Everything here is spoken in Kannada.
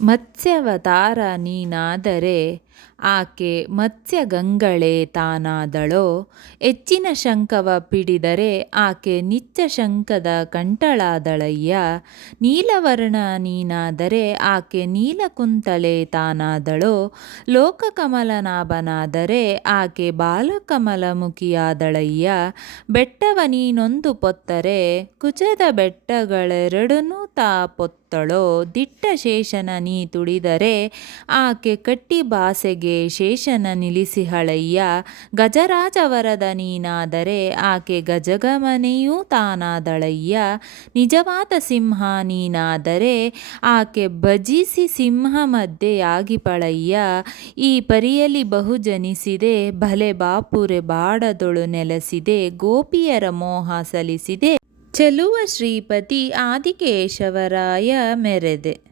ಮತ್ಸ್ಯವತಾರ ನೀನಾದರೆ ಆಕೆ ಮತ್ಸ್ಯಗಂಗಳೇ ತಾನಾದಳೋ. ಹೆಚ್ಚಿನ ಶಂಖವ ಪಿಡಿದರೆ ಆಕೆ ನಿಚ್ಚ ಶಂಖದ ಕಂಠಳಾದಳಯ್ಯ. ನೀಲವರ್ಣ ನೀನಾದರೆ ಆಕೆ ನೀಲಕುಂತಲೆ ತಾನಾದಳೋ. ಲೋಕಕಮಲನಾಭನಾದರೆ ಆಕೆ ಬಾಲಕಮಲಮುಖಿಯಾದಳಯ್ಯ. ಬೆಟ್ಟವ ನೀನೊಂದು ಪೊತ್ತರೆ ಕುಚದ ಬೆಟ್ಟಗಳೆರಡನ್ನೂ ತಾ ಪೊತ್ತಳೋ. ದಿಟ್ಟ ಶೇಷನ ನೀ ತುಡಿದರೆ ಆಕೆ ಕಟ್ಟಿ ಬಾಸೆಗೆ ಶೇಷನ ನಿಲ್ಲಿಸಿಹಳಯ್ಯ. ಗಜರಾಜವರದ ನೀನಾದರೆ ಆಕೆ ಗಜಗಮನೆಯೂ ತಾನಾದಳಯ್ಯ. ನಿಜವಾದ ಸಿಂಹ ನೀನಾದರೆ ಆಕೆ ಭಜಿಸಿ ಸಿಂಹ ಮಧ್ಯೆಯಾಗಿಪಳಯ್ಯ. ಈ ಪರಿಯಲಿ ಬಹು ಜನಿಸಿದೆ ಭಲೆ ಬಾಪುರೆ ಬಾಡದೊಳು ನೆಲೆಸಿದೆ. ಗೋಪಿಯರ ಮೋಹ ಸಲಿಸಿದೆ ಚೆಲುವ ಶ್ರೀಪತಿ ಆದಿಕೇಶವರಾಯ ಮೆರೆದೆ.